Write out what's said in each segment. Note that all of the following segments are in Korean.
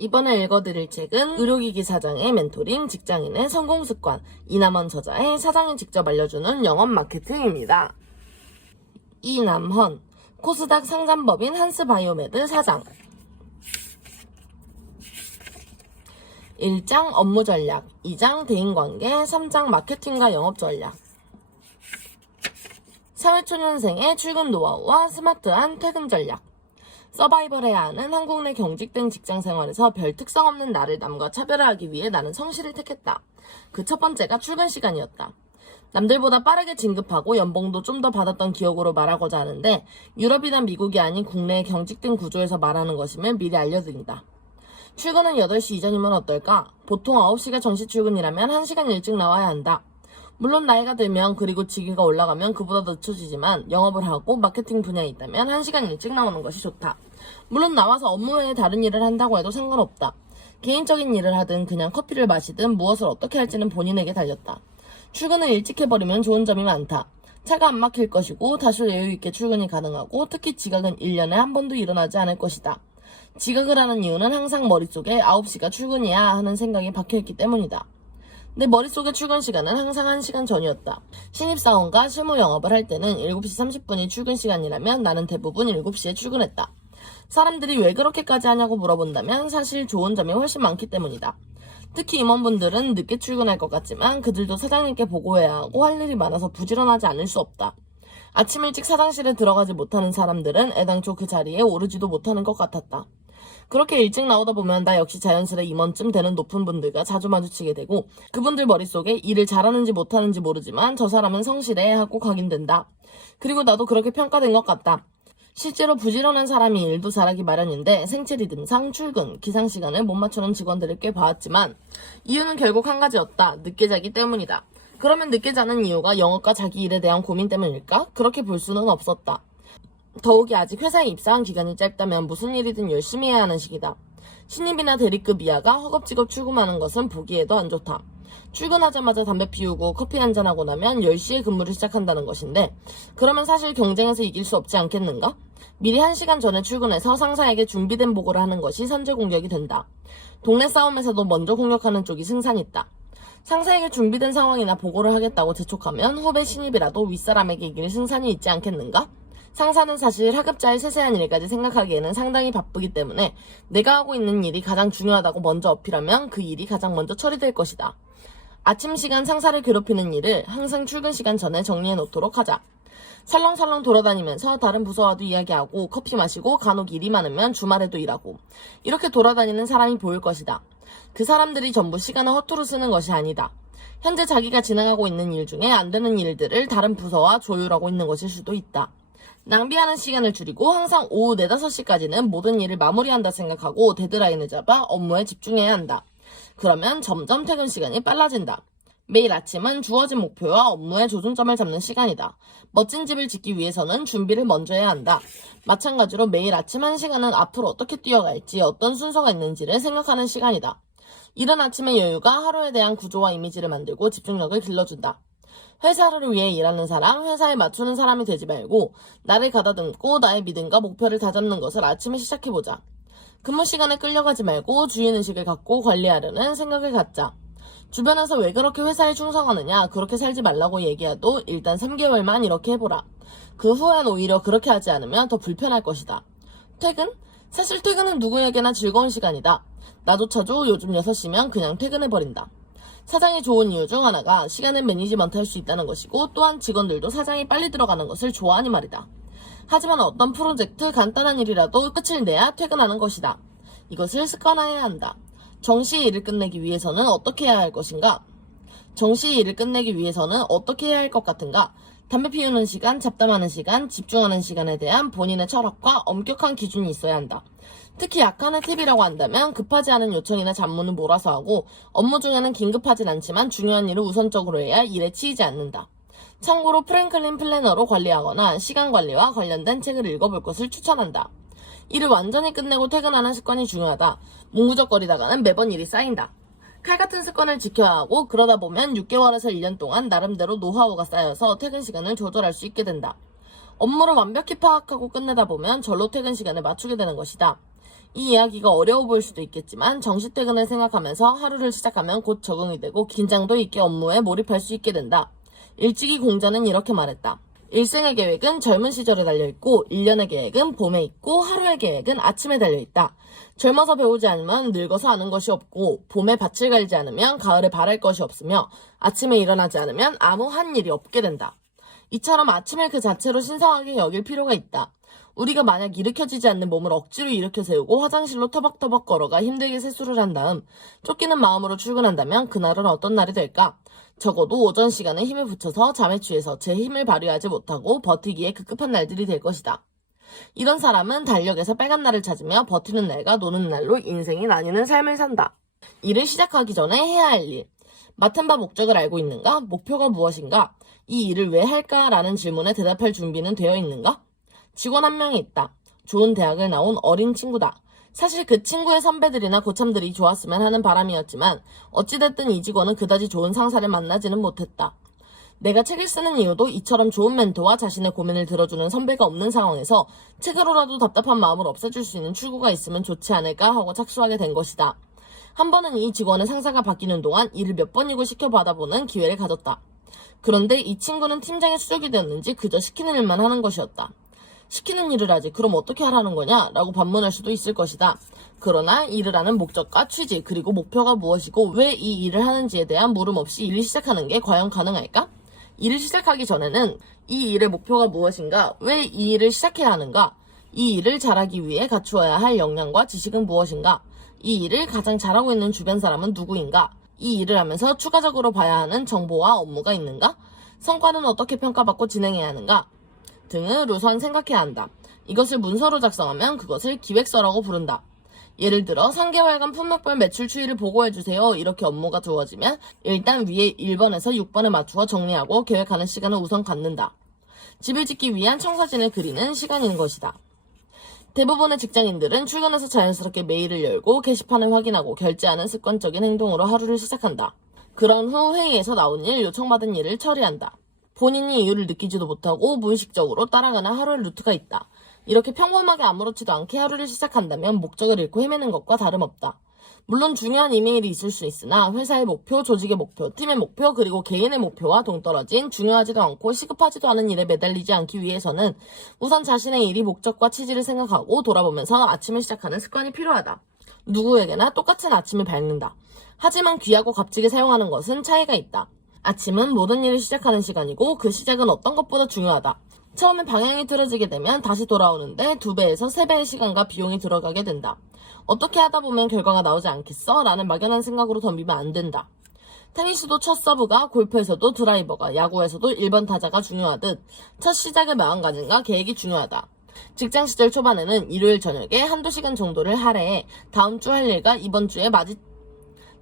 이번에 읽어드릴 책은 의료기기 사장의 멘토링, 직장인의 성공 습관, 이남원 저자의 사장이 직접 알려주는 영업 마케팅입니다. 이남헌, 코스닥 상장법인 한스바이오메드 사장. 1장 업무 전략, 2장 대인관계, 3장 마케팅과 영업 전략. 사회초년생의 출근 노하우와 스마트한 퇴근 전략. 서바이벌해야 하는 한국 내 경직 등 직장 생활에서 별 특성 없는 나를 남과 차별화하기 위해 나는 성실을 택했다. 그 첫 번째가 출근 시간이었다. 남들보다 빠르게 진급하고 연봉도 좀 더 받았던 기억으로 말하고자 하는데 유럽이나 미국이 아닌 국내의 경직 등 구조에서 말하는 것이면 미리 알려드린다. 출근은 8시 이전이면 어떨까? 보통 9시가 정시 출근이라면 1시간 일찍 나와야 한다. 물론 나이가 들면 그리고 직위가 올라가면 그보다 늦춰지지만 영업을 하고 마케팅 분야에 있다면 1시간 일찍 나오는 것이 좋다. 물론 나와서 업무 외에 다른 일을 한다고 해도 상관없다. 개인적인 일을 하든 그냥 커피를 마시든 무엇을 어떻게 할지는 본인에게 달렸다. 출근을 일찍 해버리면 좋은 점이 많다. 차가 안 막힐 것이고 다소 여유 있게 출근이 가능하고 특히 지각은 1년에 한 번도 일어나지 않을 것이다. 지각을 하는 이유는 항상 머릿속에 9시가 출근이야 하는 생각이 박혀있기 때문이다. 내 머릿속의 출근 시간은 항상 1시간 전이었다. 신입사원과 실무 영업을 할 때는 7시 30분이 출근 시간이라면 나는 대부분 7시에 출근했다. 사람들이 왜 그렇게까지 하냐고 물어본다면 사실 좋은 점이 훨씬 많기 때문이다. 특히 임원분들은 늦게 출근할 것 같지만 그들도 사장님께 보고해야 하고 할 일이 많아서 부지런하지 않을 수 없다. 아침 일찍 사장실에 들어가지 못하는 사람들은 애당초 그 자리에 오르지도 못하는 것 같았다. 그렇게 일찍 나오다 보면 나 역시 자연스레 임원쯤 되는 높은 분들과 자주 마주치게 되고 그분들 머릿속에 일을 잘하는지 못하는지 모르지만 저 사람은 성실해 하고 각인된다. 그리고 나도 그렇게 평가된 것 같다. 실제로 부지런한 사람이 일도 잘하기 마련인데 생체리 등상, 출근, 기상 시간을 못 맞추는 직원들을 꽤 봐왔지만 이유는 결국 한 가지였다. 늦게 자기 때문이다. 그러면 늦게 자는 이유가 영업과 자기 일에 대한 고민 때문일까? 그렇게 볼 수는 없었다. 더욱이 아직 회사에 입사한 기간이 짧다면 무슨 일이든 열심히 해야 하는 시기다. 신입이나 대리급 이하가 허겁지겁 출근하는 것은 보기에도 안 좋다. 출근하자마자 담배 피우고 커피 한잔하고 나면 10시에 근무를 시작한다는 것인데 그러면 사실 경쟁에서 이길 수 없지 않겠는가? 미리 1시간 전에 출근해서 상사에게 준비된 보고를 하는 것이 선제 공격이 된다. 동네 싸움에서도 먼저 공격하는 쪽이 승산있다. 상사에게 준비된 상황이나 보고를 하겠다고 재촉하면 후배 신입이라도 윗사람에게 이길 승산이 있지 않겠는가? 상사는 사실 하급자의 세세한 일까지 생각하기에는 상당히 바쁘기 때문에 내가 하고 있는 일이 가장 중요하다고 먼저 어필하면 그 일이 가장 먼저 처리될 것이다. 아침 시간 상사를 괴롭히는 일을 항상 출근 시간 전에 정리해 놓도록 하자. 설렁설렁 돌아다니면서 다른 부서와도 이야기하고 커피 마시고 간혹 일이 많으면 주말에도 일하고 이렇게 돌아다니는 사람이 보일 것이다. 그 사람들이 전부 시간을 허투루 쓰는 것이 아니다. 현재 자기가 진행하고 있는 일 중에 안 되는 일들을 다른 부서와 조율하고 있는 것일 수도 있다. 낭비하는 시간을 줄이고 항상 오후 4, 5시까지는 모든 일을 마무리한다 생각하고 데드라인을 잡아 업무에 집중해야 한다. 그러면 점점 퇴근 시간이 빨라진다. 매일 아침은 주어진 목표와 업무의 조준점을 잡는 시간이다. 멋진 집을 짓기 위해서는 준비를 먼저 해야 한다. 마찬가지로 매일 아침 1시간은 앞으로 어떻게 뛰어갈지 어떤 순서가 있는지를 생각하는 시간이다. 이른 아침의 여유가 하루에 대한 구조와 이미지를 만들고 집중력을 길러준다. 회사를 위해 일하는 사람, 회사에 맞추는 사람이 되지 말고 나를 가다듬고 나의 믿음과 목표를 다잡는 것을 아침에 시작해보자. 근무 시간에 끌려가지 말고 주인 의식을 갖고 관리하려는 생각을 갖자. 주변에서 왜 그렇게 회사에 충성하느냐, 그렇게 살지 말라고 얘기해도 일단 3개월만 이렇게 해보라. 그 후엔 오히려 그렇게 하지 않으면 더 불편할 것이다. 퇴근? 사실 퇴근은 누구에게나 즐거운 시간이다. 나조차도 요즘 6시면 그냥 퇴근해버린다. 사장이 좋은 이유 중 하나가 시간을 매니지먼트 할 수 있다는 것이고 또한 직원들도 사장이 빨리 들어가는 것을 좋아하니 말이다. 하지만 어떤 프로젝트 간단한 일이라도 끝을 내야 퇴근하는 것이다. 이것을 습관화해야 한다. 정시의 일을 끝내기 위해서는 어떻게 해야 할 것인가? 정시의 일을 끝내기 위해서는 어떻게 해야 할 것 같은가? 담배 피우는 시간, 잡담하는 시간, 집중하는 시간에 대한 본인의 철학과 엄격한 기준이 있어야 한다. 특히 약간의 팁이라고 한다면 급하지 않은 요청이나 잡무는 몰아서 하고 업무 중에는 긴급하진 않지만 중요한 일을 우선적으로 해야 일에 치이지 않는다. 참고로 프랭클린 플래너로 관리하거나 시간 관리와 관련된 책을 읽어볼 것을 추천한다. 일을 완전히 끝내고 퇴근하는 습관이 중요하다. 뭉구적거리다가는 매번 일이 쌓인다. 칼 같은 습관을 지켜야 하고 그러다 보면 6개월에서 1년 동안 나름대로 노하우가 쌓여서 퇴근 시간을 조절할 수 있게 된다. 업무를 완벽히 파악하고 끝내다 보면 절로 퇴근 시간을 맞추게 되는 것이다. 이 이야기가 어려워 보일 수도 있겠지만 정시 퇴근을 생각하면서 하루를 시작하면 곧 적응이 되고 긴장도 있게 업무에 몰입할 수 있게 된다. 일찍이 공자는 이렇게 말했다. 일생의 계획은 젊은 시절에 달려있고, 1년의 계획은 봄에 있고, 하루의 계획은 아침에 달려있다. 젊어서 배우지 않으면 늙어서 아는 것이 없고, 봄에 밭을 갈지 않으면 가을에 바랄 것이 없으며, 아침에 일어나지 않으면 아무 한 일이 없게 된다. 이처럼 아침을 그 자체로 신성하게 여길 필요가 있다. 우리가 만약 일으켜지지 않는 몸을 억지로 일으켜 세우고 화장실로 터벅터벅 걸어가 힘들게 세수를 한 다음 쫓기는 마음으로 출근한다면 그날은 어떤 날이 될까? 적어도 오전 시간에 힘을 붙여서 잠에 취해서 제 힘을 발휘하지 못하고 버티기에 급급한 날들이 될 것이다. 이런 사람은 달력에서 빨간 날을 찾으며 버티는 날과 노는 날로 인생이 나뉘는 삶을 산다. 일을 시작하기 전에 해야 할 일. 맡은 바 목적을 알고 있는가? 목표가 무엇인가? 이 일을 왜 할까 라는 질문에 대답할 준비는 되어 있는가? 직원 한 명이 있다. 좋은 대학을 나온 어린 친구다. 사실 그 친구의 선배들이나 고참들이 좋았으면 하는 바람이었지만 어찌됐든 이 직원은 그다지 좋은 상사를 만나지는 못했다. 내가 책을 쓰는 이유도 이처럼 좋은 멘토와 자신의 고민을 들어주는 선배가 없는 상황에서 책으로라도 답답한 마음을 없애줄 수 있는 출구가 있으면 좋지 않을까 하고 착수하게 된 것이다. 한 번은 이 직원의 상사가 바뀌는 동안 일을 몇 번이고 시켜받아보는 기회를 가졌다. 그런데 이 친구는 팀장의 수족이 되었는지 그저 시키는 일만 하는 것이었다. 시키는 일을 하지 그럼 어떻게 하라는 거냐? 라고 반문할 수도 있을 것이다. 그러나 일을 하는 목적과 취지 그리고 목표가 무엇이고 왜 이 일을 하는지에 대한 물음 없이 일을 시작하는 게 과연 가능할까? 일을 시작하기 전에는 이 일의 목표가 무엇인가? 왜 이 일을 시작해야 하는가? 이 일을 잘하기 위해 갖추어야 할 역량과 지식은 무엇인가? 이 일을 가장 잘하고 있는 주변 사람은 누구인가? 이 일을 하면서 추가적으로 봐야 하는 정보와 업무가 있는가? 성과는 어떻게 평가받고 진행해야 하는가? 등을 우선 생각해야 한다. 이것을 문서로 작성하면 그것을 기획서라고 부른다. 예를 들어 3개월간 품목별 매출 추이를 보고해주세요. 이렇게 업무가 주어지면 일단 위에 1번에서 6번에 맞추어 정리하고 계획하는 시간을 우선 갖는다. 집을 짓기 위한 청사진을 그리는 시간인 것이다. 대부분의 직장인들은 출근해서 자연스럽게 메일을 열고 게시판을 확인하고 결제하는 습관적인 행동으로 하루를 시작한다. 그런 후 회의에서 나온 일, 요청받은 일을 처리한다. 본인이 이유를 느끼지도 못하고 무의식적으로 따라가는 하루의 루트가 있다. 이렇게 평범하게 아무렇지도 않게 하루를 시작한다면 목적을 잃고 헤매는 것과 다름없다. 물론 중요한 이메일이 있을 수 있으나 회사의 목표, 조직의 목표, 팀의 목표, 그리고 개인의 목표와 동떨어진 중요하지도 않고 시급하지도 않은 일에 매달리지 않기 위해서는 우선 자신의 일이 목적과 취지를 생각하고 돌아보면서 아침을 시작하는 습관이 필요하다. 누구에게나 똑같은 아침을 밝는다. 하지만 귀하고 값지게 사용하는 것은 차이가 있다. 아침은 모든 일을 시작하는 시간이고 그 시작은 어떤 것보다 중요하다. 처음에 방향이 틀어지게 되면 다시 돌아오는데 두 배에서 세 배의 시간과 비용이 들어가게 된다. 어떻게 하다 보면 결과가 나오지 않겠어? 라는 막연한 생각으로 덤비면 안 된다. 테니스도 첫 서브가 골프에서도 드라이버가 야구에서도 1번 타자가 중요하듯 첫 시작의 마음가짐과 계획이 중요하다. 직장 시절 초반에는 일요일 저녁에 한두 시간 정도를 할애해 다음 주 할 일과 이번 주에 마지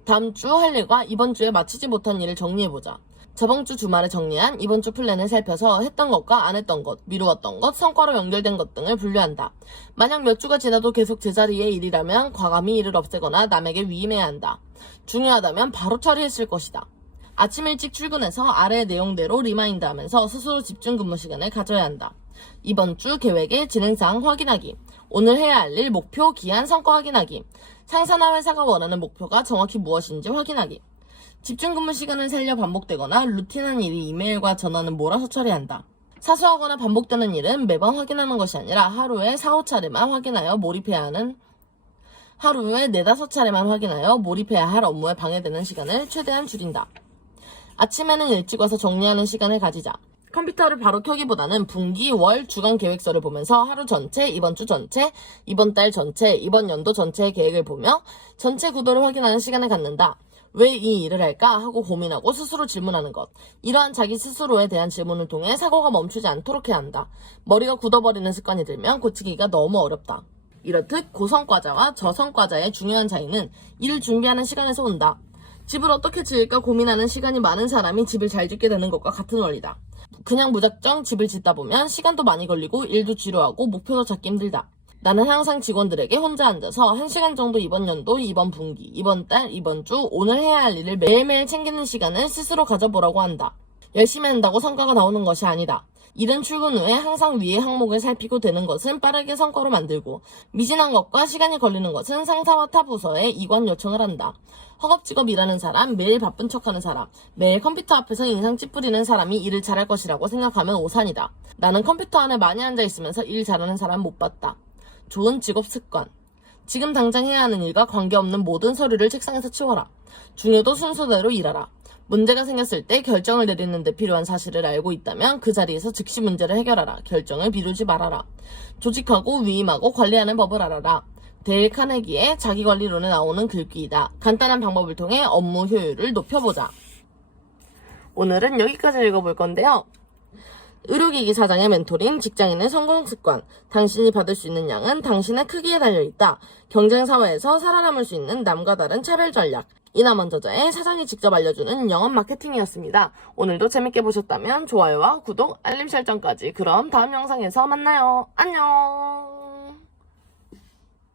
다음 주 할 일과 이번 주에 마치지 못한 일을 정리해보자. 저번 주 주말에 정리한 이번 주 플랜을 살펴서 했던 것과 안 했던 것, 미루었던 것, 성과로 연결된 것 등을 분류한다. 만약 몇 주가 지나도 계속 제자리의 일이라면 과감히 일을 없애거나 남에게 위임해야 한다. 중요하다면 바로 처리했을 것이다. 아침 일찍 출근해서 아래의 내용대로 리마인드 하면서 스스로 집중 근무 시간을 가져야 한다. 이번 주 계획의 진행사항 확인하기. 오늘 해야 할 일, 목표, 기한, 성과 확인하기. 상사나 회사가 원하는 목표가 정확히 무엇인지 확인하기. 집중 근무 시간을 살려 반복되거나 루틴한 일이 이메일과 전화는 몰아서 처리한다. 사소하거나 반복되는 일은 매번 확인하는 것이 아니라 하루에 4, 5차례만 확인하여 몰입해야 하는 하루에 4, 5차례만 확인하여 몰입해야 할 업무에 방해되는 시간을 최대한 줄인다. 아침에는 일찍 와서 정리하는 시간을 가지자. 컴퓨터를 바로 켜기보다는 분기, 월, 주간 계획서를 보면서 하루 전체, 이번 주 전체, 이번 달 전체, 이번 연도 전체의 계획을 보며 전체 구도를 확인하는 시간을 갖는다. 왜 이 일을 할까 하고 고민하고 스스로 질문하는 것. 이러한 자기 스스로에 대한 질문을 통해 사고가 멈추지 않도록 해야 한다. 머리가 굳어버리는 습관이 들면 고치기가 너무 어렵다. 이렇듯 고성과자와 저성과자의 중요한 차이는 일을 준비하는 시간에서 온다. 집을 어떻게 지을까 고민하는 시간이 많은 사람이 집을 잘 짓게 되는 것과 같은 원리다. 그냥 무작정 집을 짓다 보면 시간도 많이 걸리고 일도 지루하고 목표도 잡기 힘들다. 나는 항상 직원들에게 혼자 앉아서 1시간 정도 이번 연도, 이번 분기, 이번 달, 이번 주, 오늘 해야 할 일을 매일매일 챙기는 시간을 스스로 가져보라고 한다. 열심히 한다고 성과가 나오는 것이 아니다. 이른 출근 후에 항상 위의 항목을 살피고 되는 것은 빠르게 성과로 만들고 미진한 것과 시간이 걸리는 것은 상사와 타 부서에 이관 요청을 한다. 허겁지겁 일하는 사람, 매일 바쁜 척하는 사람, 매일 컴퓨터 앞에서 인상 찌푸리는 사람이 일을 잘할 것이라고 생각하면 오산이다. 나는 컴퓨터 안에 많이 앉아 있으면서 일 잘하는 사람 못 봤다. 좋은 직업 습관. 지금 당장 해야 하는 일과 관계없는 모든 서류를 책상에서 치워라. 중요도 순서대로 일하라. 문제가 생겼을 때 결정을 내리는 데 필요한 사실을 알고 있다면 그 자리에서 즉시 문제를 해결하라. 결정을 미루지 말아라. 조직하고 위임하고 관리하는 법을 알아라. 데일 카네기의 자기관리론에 나오는 글귀이다. 간단한 방법을 통해 업무 효율을 높여보자. 오늘은 여기까지 읽어볼 건데요. 의료기기 사장의 멘토링, 직장인의 성공 습관. 당신이 받을 수 있는 양은 당신의 크기에 달려있다. 경쟁사회에서 살아남을 수 있는 남과 다른 차별 전략. 이남원 저자의 사장이 직접 알려주는 영업 마케팅이었습니다. 오늘도 재밌게 보셨다면 좋아요와 구독, 알림 설정까지. 그럼 다음 영상에서 만나요. 안녕!